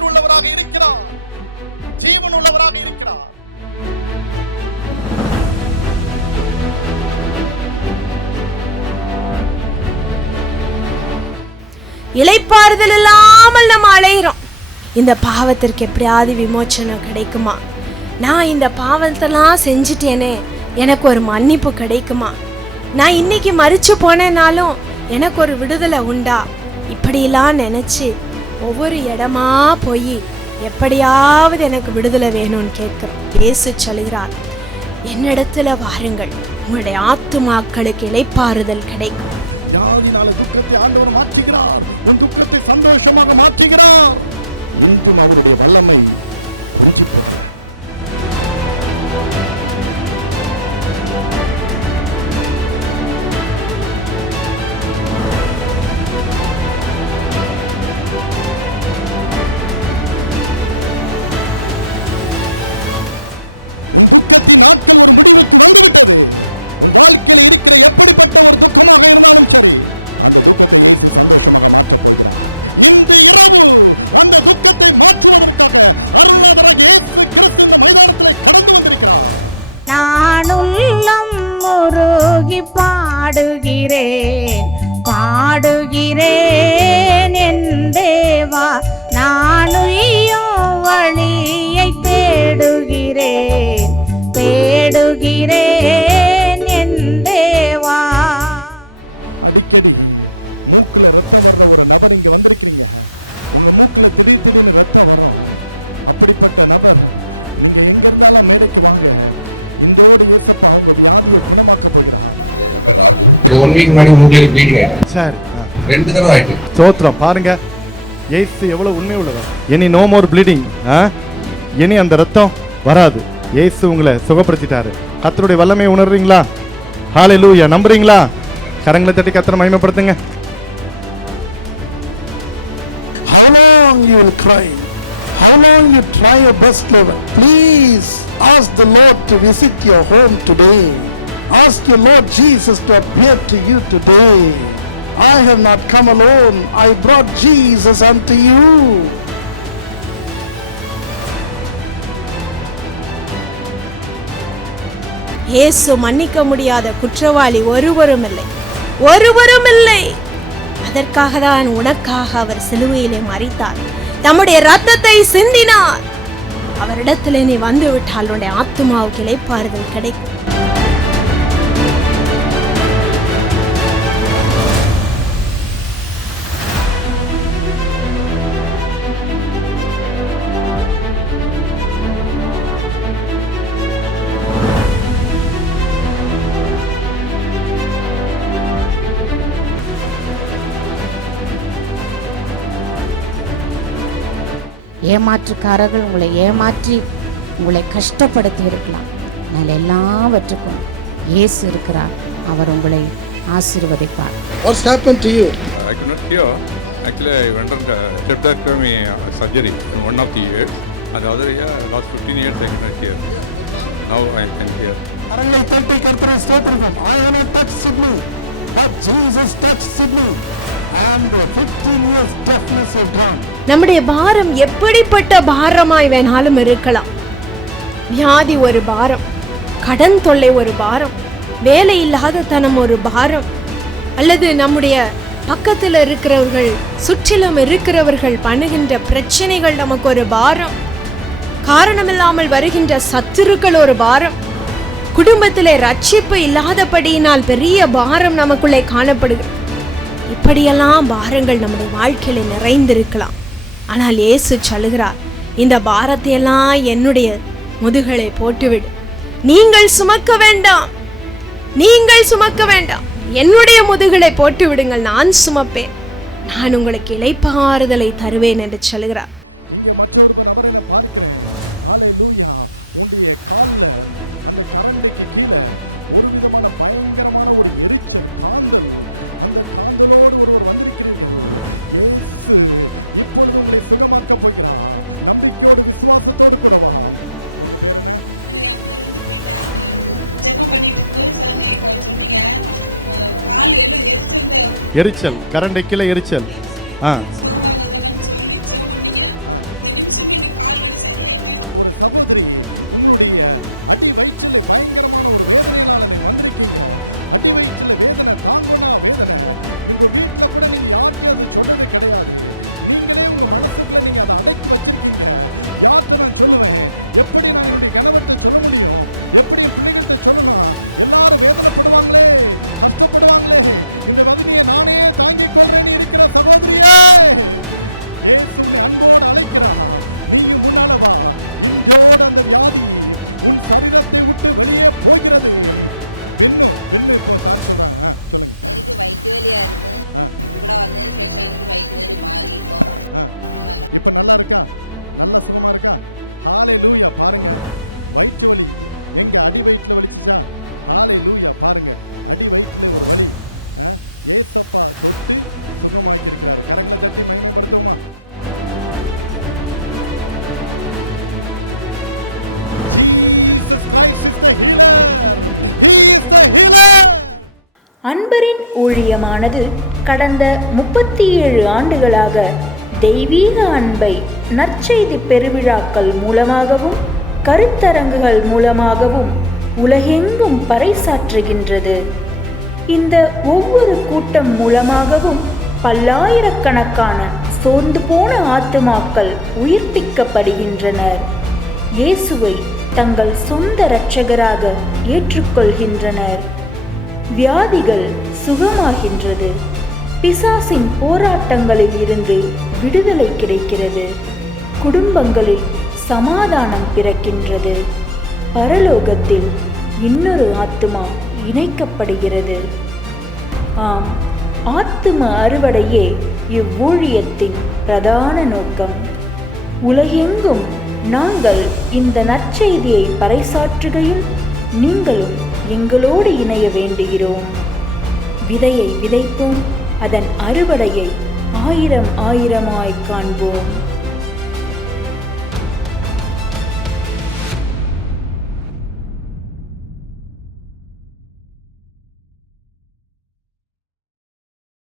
உயிர் உள்ளவராக இருக்கிறார், ஜீவன் உள்ளவராக இருக்கிறார். இளைப்பாறுதல் இல்லாமல் நம்ம அலைகிறோம். இந்த பாவத்திற்கு எப்படியாவது விமோச்சனம் கிடைக்குமா? நான் இந்த பாவத்தெல்லாம் செஞ்சுட்டேனே, எனக்கு ஒரு மன்னிப்பு கிடைக்குமா? நான் இன்னைக்கு மரிச்சு போனேனாலும் எனக்கு ஒரு விடுதலை உண்டா? இப்படிலாம் நினைச்சு ஒவ்வொரு இடமா போய் எப்படியாவது எனக்கு விடுதலை வேணும்னு கேட்க இயேசு சொல்கிறார், என்னிடத்துல வாருங்கள், உங்களுடைய ஆத்துமாக்களுக்கு இளைப்பாறுதல் கிடைக்கும். வியாதினால துக்கத்தை ஆண்டவர் மாற்றுகிறார், உன் துக்கத்தை சந்தோஷமாக மாற்றுகிறார். இன்றும் அவருடைய வல்லமை கொஞ்சி போகல. உன் துக்கத்தின் நாட்கள் ஒரு முடிவுக்கு வந்துவிட்டது. உன் வாழ்க்கையில் இருக்கிற எப்படிப்பட்ட ஒரு துக்கமாக இருந்தாலும் சரி, அந்த துக்கத்தை இயேசு சந்தோஷமாக மாற்றப் போகிறார். இந்த இரவு அந்த துக்கத்தை மாற்றுவதற்காக அருள்நாதராக இயேசு கிறிஸ்து இந்த மைதானத்தில் கடந்து வந்திருக்கிறார். நான் உள்ளம் முருகி பாடுகிறேன், பாடுகிறேன் என் தேவா, நான் உய்யும் வழியை தேடுகிறேன், தேடுகிறேன் என் தேவா. அடிக்கடி மூக்குல ரத்தம் வர்ற ஒரு நபர் இங்க வந்திருக்கிறீங்க. உங்க மூக்குல திடீர்னு ரத்தம் வரும். அப்படிப்பட்ட நபர் நீங்க எங்க இருந்தாலும் மேடைக்கு வாங்க. இந்தோடு இயேசப்பா உங்க வியாதியை குணமாக்க போகிறார். ராஜு 1 வீக் முன்னாடி மூக்குல ப்ளீடிங் ஆயிடுச்சு சார். 2 தடவை ஆயிட்டு. ஸ்தோத்திரம். பாருங்க இயேசு எவ்வளவு உண்மை உள்ளவர். இனி நோ மோர் ப்ளீடிங். இனி அந்த ரத்தம் வராது. இயேசு உங்களை சுகப்படுத்திட்டாரு. கர்த்தருடைய வல்லமையை உணர்றீங்களா? ஹalleluya. நம்புறீங்களா? கரங்களை தட்டி கர்த்தரை மகிமைப்படுத்துங்க. How long you will cry? How long you try your best level? Please ask the Lord to visit your home today. Ask your Lord Jesus to appear to you today. I have not come alone. I brought Jesus unto you. இயேசு மன்னிக்க முடியாத குற்றவாளி ஒருவரும் இல்லை, ஒருவரும் இல்லை. அதற்காக தான் உனக்காக அவர் சிலுவையிலே மரித்தார், தம்முடைய ரத்தத்தை சிந்தினார். அவரிடத்திலே நீ வந்து விட்டால் உன்னுடைய ஆத்துமாவுக்கு இளைப்பாறுதல் கிடைக்கும். ஏமாற்றுக்காரர்கள் உங்களை ஏமாற்றி உங்களை கஷ்டப்படுத்தி இருக்கிறார். எல்லாவற்றுக்கும் இயேசு இருக்கிறார், அவர் உங்களை ஆசீர்வதிப்பார். What's happened to you? I could not hear. Actually, I went on staphylococcus surgery in one of the years, and the other year, last 15 years, I could not hear. Now I can hear. கரங்களை தட்டி கர்த்தரை ஸ்தோத்திரிப்போம். I have not touched Sydney, but Jesus touched Sydney, and the 15 years deafness have gone. நம்முடைய பாரம் எப்படிப்பட்ட பாரமாய் வேணாலும் இருக்கலாம். வியாதி ஒரு பாரம், கடன் தொல்லை ஒரு பாரம், வேலை இல்லாத தனம் ஒரு பாரம், அல்லது நம்முடைய பக்கத்தில் இருக்கிறவர்கள் சுற்றிலும் இருக்கிறவர்கள் பண்ணுகின்ற பிரச்சனைகள் நமக்கு ஒரு பாரம், காரணமில்லாமல் வருகின்ற சத்துருக்கள் ஒரு பாரம், குடும்பத்திலே ரட்சிப்பு இல்லாதபடியினால் பெரிய பாரம் நமக்குள்ளே காணப்படுகிறது. இப்படியெல்லாம் பாரங்கள் நம்முடைய வாழ்க்கையில நிறைந்திருக்கலாம். ஆனால் இயேசு சொல்லுகிறார், இந்த பாரத்தையெல்லாம் என்னுடைய முதுகலை போட்டுவிடு, நீங்கள் சுமக்க வேண்டாம், நீங்கள் சுமக்க வேண்டாம், என்னுடைய முதுகலை போட்டு விடுங்கள், நான் சுமப்பேன், நான் உங்களுக்கு இளைப்பாறுதலை தருவேன் என்று சொல்லுகிறார். இங்க மற்றொரு நபரை நான் பார்க்கிறேன். ஹalleluya. உன்னுடைய கால்ல அந்த கரண்டைக்கு கீழே ஒரு விதமான பயங்கரமான ஒரு எரிச்சல், காந்தல், அந்த காந்தலோடு ஒருவர் வந்திருக்கிறீர்கள். இயேசு இப்பொழுது உங்களை சுகமாக்க போகிறார். நம்பிக்கையோடு விசுவாசத்தோடு கூட வா. உங்க பேர் என்ன? என் பேர் வந்து பிரீதா. ஜெபம் பண்ணிட்டு இருக்கும்போது சார் நீங்க சொன்னீங்க கால் எரிச்சல், எரிச்சல், கரண்டை கீழே எரிச்சல் சுகமாகுதுன்னு சொல்லி ஜெபம் பண்ணீங்க. இந்த நிமிஷமே எனக்கு கால் வலி சரியாயிட்டு. ஒரு சகோதரி, உங்களுடைய அடி வயிற்றில் பயங்கரமான ஒரு வேதனையினால நீங்க வந்திருக்கீங்க. அடி வயிற்றில் வேதனை தாங்கோனா வேதனை. உங்க வீட்டில் கூட நீங்க யார்கிட்டயும் அது சொன்னது கிடையாது. நீங்களே உங்க மனசுக்குள்ள நீங்க அதை அடக்கி வச்சிருக்கீங்க. யார்கிட்ட நான் சொல்லுவேன்? எப்படி நான் என்னுடைய கணவர்கிட்ட சொல்ல முடியும்? எப்படி என் பிள்ளைகள்கிட்ட சொல்லணும்? எல்லாரும் வேதனைப்படுவாங்களே, கஷ்டப்படுவாங்களே. இந்த வதனியை நானே தாங்கிக் கொள்றேன்னு இருக்கிற சகோதரியே, இயேசு உன்னை அன்போடு அழைக்கிறா. நீயும் முன்னால வா. இன்றோடு அந்த வியாதி உன் சரீரத்தை விட்டு வெளியே போகிறது. பெண்ணு இப்போ சார் சொல்றாங்க. சொல்லுங்க. எனக்கு வயிற்று வலியா இருக்கு. கூட வந்தது சேஷம் எனக்கு வயிற்று வலி மாறி இப்போ நல்லா இருக்கா? நல்லா சுகமா இருக்கா? ஹல்லேலூயா. பாருங்க, வயிற்று வலி எங்க அடி வயிற்றுல வலிச்சுச்சா? ஹல்லேலூயா. பாருங்க, அடி வயிற்றுல ஒரு வலி ஏசப்பா தொட்டு சுகமாக்கி இருக்கிறாரு. கரங்களை தட்டி மகிமைப்படுத்துவோமா? Jesus Christ is the healer. He is the healer. அன்பரின் ஊழியமானது கடந்த 37 ஆண்டுகளாக தெய்வீக அன்பை நற்செய்தி பெருவிழாக்கள் மூலமாகவும் கருத்தரங்குகள் மூலமாகவும் உலகெங்கும் பறைசாற்றுகின்றது. இந்த ஒவ்வொரு கூட்டம் மூலமாகவும் பல்லாயிரக்கணக்கான சோர்ந்து போன ஆத்துமாக்கள் உயிர்ப்பிக்கப்படுகின்றனர். இயேசுவை தங்கள் சொந்த இரட்சகராக ஏற்றுக்கொள்கின்றனர். வியாதிகள் சுகமாகின்றது. பிசாசின் போராட்டங்களில் இருந்து விடுதலை கிடைக்கிறது. குடும்பங்களில் சமாதானம் பிறக்கின்றது. பரலோகத்தில் இன்னொரு ஆத்துமா இணைக்கப்படுகிறது. ஆம், ஆத்தும அறுவடையே இவ்வூழியத்தின் பிரதான நோக்கம். உலகெங்கும் நாங்கள் இந்த நற்செய்தியை பறைசாற்றுகையில் நீங்களும் எங்களோடு இணைய வேண்டுகிறோம். விதையை விதைப்போம், அதன் அறுவடையை ஆயிரம் ஆயிரமாய் காண்போம்.